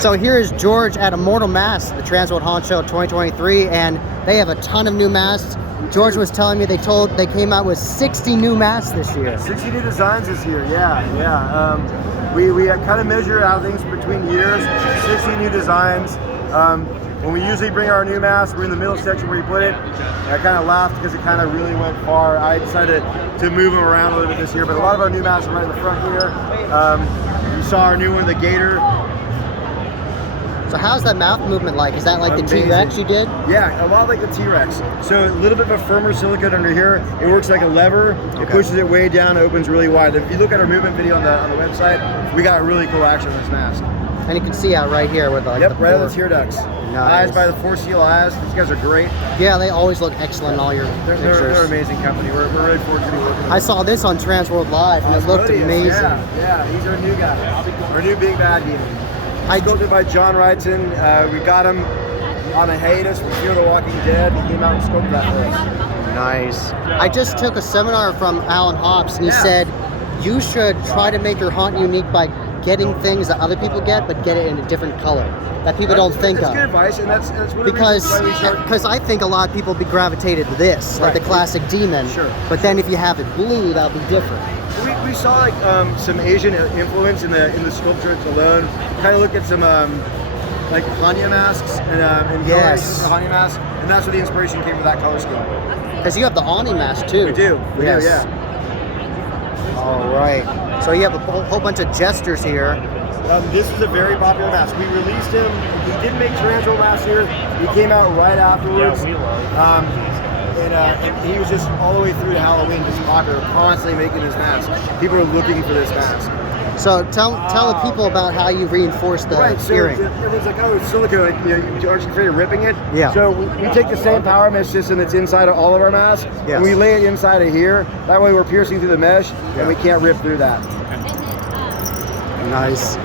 So here is George at Immortal Masks, the Transworld Haunt Show 2023, and they have a ton of new masks. George was telling me they came out with 60 new masks this year. 60 new designs this year, yeah. We kind of measure out things between years, 60 new designs. When we usually bring our new mask, we're in the middle section where you put it. And I kind of laughed because it kind of really went far. I decided to move them around a little bit this year, but a lot of our new masks are right in the front here. You saw our new one, the Gator. So how's that mouth movement like? Is that like the T-Rex you did? Yeah, a lot like the T-Rex. So a little bit of a firmer silicone under here. It works like a lever. It pushes it way down, opens really wide. If you look at our movement video on the website, we got really cool action on this mask. And you can see out right here with like right on the tear ducts. Nice. Eyes by the 4 seal eyes. These guys are great. Yeah, they always look excellent in all your pictures. They're an amazing company. We're really fortunate to be working with them. I saw this on Transworld Live and it looked amazing. Yeah, he's our new guy. Our new big bad demon. Sculpted by John Wrightson. We got him on a hiatus from Fear the Walking Dead. He came out and sculpted that for us. Nice. I just took a seminar from Alan Hops and he said, you should try to make your haunt unique by getting things that other people get, but get it in a different color that people don't think of. That's good advice, and that's one of because I think a lot of people be gravitated to this, like the classic demon. Sure. But then if you have it blue, that'll be different. We saw like some Asian influence in the sculpture alone. Kind of look at some like Hanya masks and yes, for Hanya masks, and that's where the inspiration came for that color scheme. Because you have the Ani mask too. We do. Yes. Yeah. All right. So you have a whole bunch of jesters here. This is a very popular mask. We released him. He didn't make Transworld last year. He came out right afterwards. And he was just all the way through to Halloween, just popular, constantly making his mask. People are looking for this mask. So tell the people about how you reinforce the earring. Everyone's like, oh, it's silicone. Like, aren't you afraid of ripping it? Yeah. So we take the same power mesh system that's inside of all of our masks, and we lay it inside of here. That way we're piercing through the mesh, and we can't rip through that. Nice.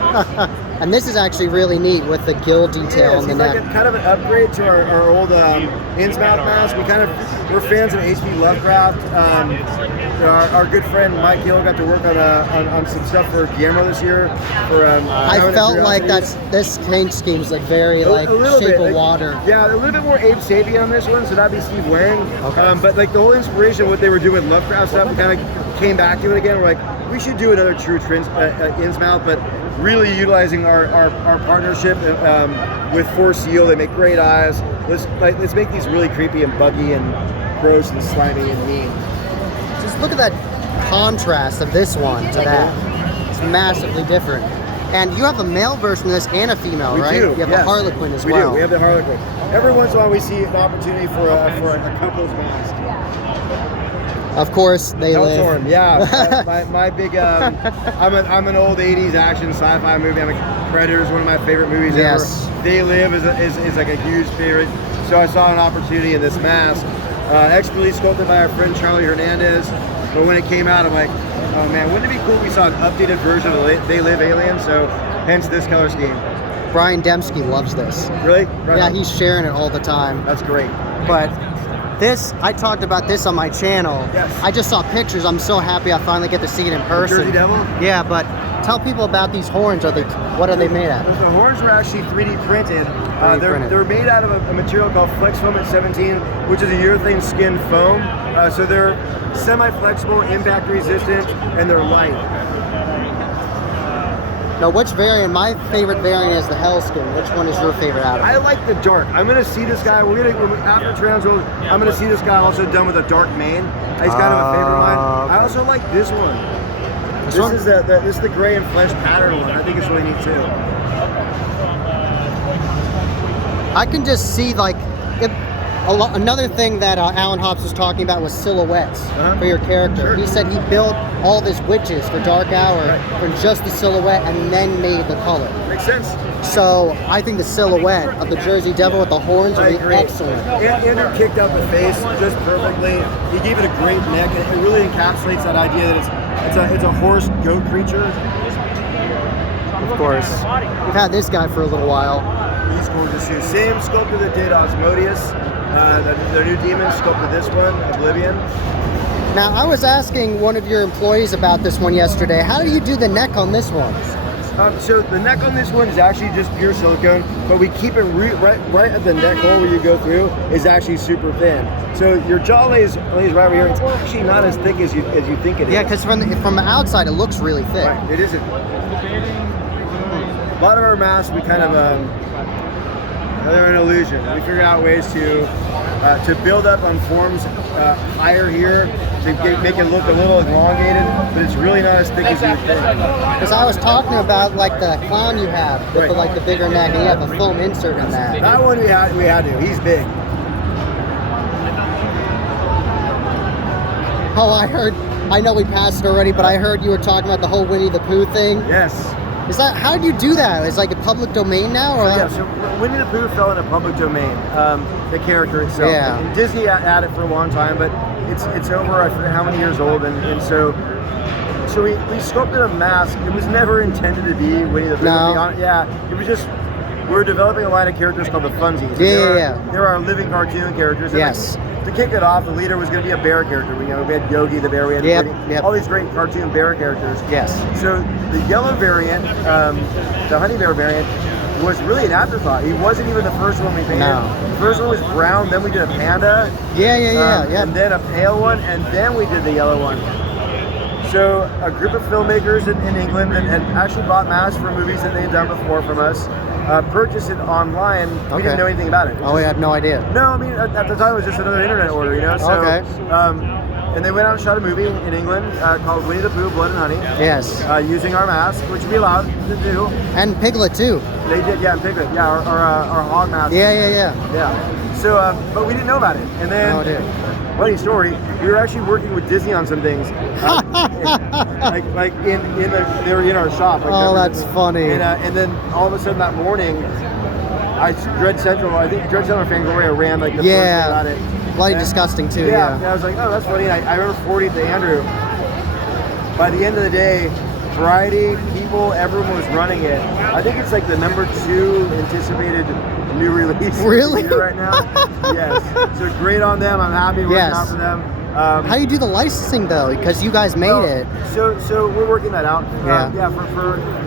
And this is actually really neat with the gill detail on the neck. It's like kind of an upgrade to our old Innsmouth mask. We're fans of H.P. Lovecraft. Our good friend Mike Hill got to work on some stuff for Guillermo this year. I felt like this paint scheme is like very shape of water. Yeah, a little bit more Abe Sapien on this one, so that'd be Steve Waring. Okay. But like the whole inspiration of what they were doing with Lovecraft stuff, we kind of came back to it again. We're like, we should do another true Innsmouth, but really utilizing our partnership with 4 Seal. They make great eyes. Let's make these really creepy and buggy and gross and slimy and mean. Just look at that contrast of this one to that. It's massively different. And you have a male version of this and a female, right? You have the Harlequin as well. We do. We have the Harlequin. Every once in a while we see an opportunity for a couple's mask. Of course, they live. Yeah, my big. I'm an old '80s action sci-fi movie. Predator's one of my favorite movies ever. They Live is like a huge favorite. So I saw an opportunity in this mask, expertly sculpted by our friend Charlie Hernandez. But when it came out, I'm like, oh man, wouldn't it be cool if we saw an updated version of They Live Alien? So hence this color scheme. Brian Dembski loves this. Really? Yeah, he's sharing it all the time. That's great. But this, I talked about this on my channel. Yes. I just saw pictures. I'm so happy I finally get to see it in person. Jersey Devil? Yeah, but tell people about these horns. What are they made out of? The horns were actually 3D printed. They're made out of a material called Flex Foam at 17, which is a urethane skin foam. So they're semi-flexible, impact resistant, and they're light. Now, which variant? My favorite variant is the Hellskin. Which one is your favorite out of them? I like the dark. I'm gonna see this guy. After Transworld, I'm gonna see this guy also done with a dark mane. He's kind of a favorite of mine. I also like this one. This is the gray and flesh pattern one. I think it's really neat too. I can just see another thing that Alan Hops was talking about was silhouettes for your character. Sure. He said he built all of his witches for Dark Hour from just the silhouette and then made the color. Makes sense. So I think the silhouette of the Jersey Devil with the horns would be excellent. Andrew kicked out the face just perfectly. He gave it a great neck. It really encapsulates that idea that it's a horse goat creature. Of course. We've had this guy for a little while. He's gorgeous too. Same sculptor that did Osmodius. Their new demon sculpted this one, Oblivion. Now, I was asking one of your employees about this one yesterday. How do you do the neck on this one? So the neck on this one is actually just pure silicone, but we keep it right at the neck hole where you go through is actually super thin. So your jaw lays right over here. It's actually not as thick as you think it is. Yeah, because from the outside it looks really thick. Right, it isn't. A lot of our masks, we kind of they're an illusion. We figure out ways to build up on forms higher here to make it look a little elongated, but it's really not as thick as you would think. Because I was talking about like the clown you have with the bigger neck, and you have a foam insert in that. That one we had to. He's big. Oh, I know we passed it already, but I heard you were talking about the whole Winnie the Pooh thing. Yes. How do you do that? Is it like a public domain now? Or yeah, so Winnie the Pooh fell in a public domain, the character itself. Yeah. And Disney had it for a long time, but it's over, I forget how many years old, and so we sculpted a mask. It was never intended to be Winnie the Pooh. No. Yeah, it was just, we were developing a line of characters called the Funsies. Yeah. There are living cartoon characters. Yes. To kick it off, the leader was going to be a bear character. We had Yogi the bear. We had all these great cartoon bear characters. Yes. So the yellow variant, the honey bear variant, was really an afterthought. He wasn't even the first one we painted. No. The first one was brown, then we did a panda. Yeah. And then a pale one, and then we did the yellow one. So a group of filmmakers in England had actually bought masks for movies that they had done before from us. Purchased it online. We didn't know anything about it. Oh, we had no idea. No, I mean, at the time it was just another internet order, you know? So, and they went out and shot a movie in England called Winnie the Pooh, Blood and Honey. Yes. Using our mask, which we allowed to do. And Piglet too. They did, yeah, and Piglet, yeah, our hog mask. Yeah. So, but we didn't know about it. And then, funny story, we were actually working with Disney on some things. They were in our shop. That's funny. And then all of a sudden that morning, I think Dread Central and Fangoria ran like the first thing about it. Bloody disgusting too. Yeah. And I was like, oh, that's funny. And I remember forwarding it to Andrew. By the end of the day, variety, people, everyone was running it. I think it's like the #2 anticipated new release right now. Yes. So great on them. I'm happy working out for them. How do you do the licensing though? Because you guys made it. So we're working that out.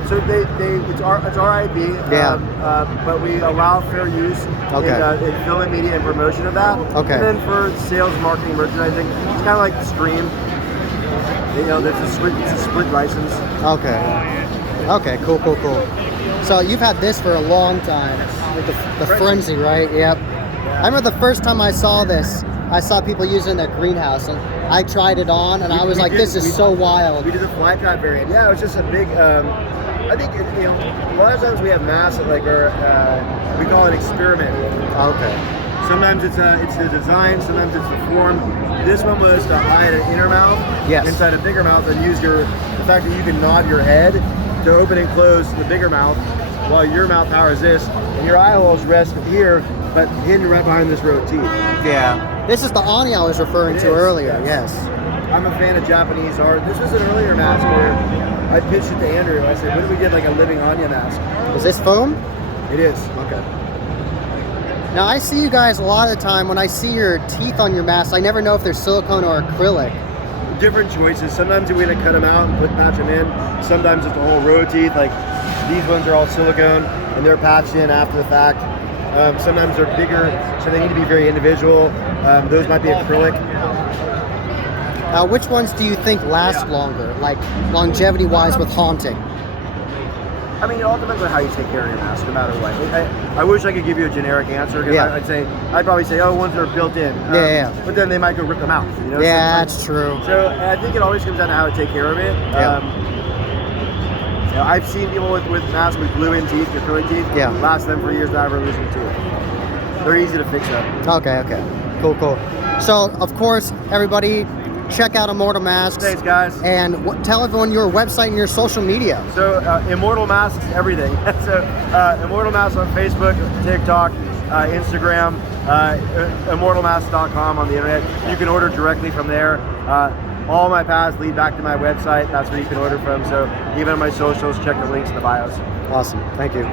So it's our IP. But we allow fair use in film and media and promotion of that. Okay. And then for sales, marketing, merchandising, it's kind of like Stream. It's a split license. Okay. Cool. So you've had this for a long time, with the Frenzy, right? Yep. I remember the first time I saw this. I saw people using it in their greenhouse, and I tried it on, and I was like, "This is so wild." We did the fly trap variant. Yeah, it was just a big. I think a lot of times we have masks that we call it experiment. Okay. Sometimes it's the design, sometimes it's the form. This one was to hide an inner mouth inside a bigger mouth, and use the fact that you can nod your head to open and close the bigger mouth, while your mouth powers this, and your eye holes rest here, but hidden right behind this row of teeth. Yeah. This is the Ani I was referring to earlier. Yes. I'm a fan of Japanese art. This was an earlier mask where I pitched it to Andrew. I said, "What if we did like a living Anya mask?" Is this foam? It is. Okay. Now I see you guys a lot of the time when I see your teeth on your mask. I never know if they're silicone or acrylic. Different choices. Sometimes we're gonna cut them out and patch them in. Sometimes it's a whole row of teeth. Like these ones are all silicone and they're patched in after the fact. Sometimes they're bigger, so they need to be very individual. Those might be acrylic. Which ones do you think last longer, like longevity-wise with haunting? I mean, it all depends on how you take care of your mask, no matter what. I wish I could give you a generic answer, because I'd probably say, ones that are built in. But then they might go rip them out. Yeah, that's true. So I think it always comes down to how to take care of it. I've seen people with masks with glue-in teeth, acrylic teeth, last them for years without ever losing a tooth. They're easy to fix up. Okay. Cool. So, of course, everybody, check out Immortal Masks. Thanks, guys. And tell everyone your website and your social media. So, Immortal Masks, everything. So, Immortal Masks on Facebook, TikTok, Instagram, immortalmasks.com on the internet. You can order directly from there. All my paths lead back to my website. That's where you can order from. So even on my socials, check the links in the bios. Awesome. Thank you.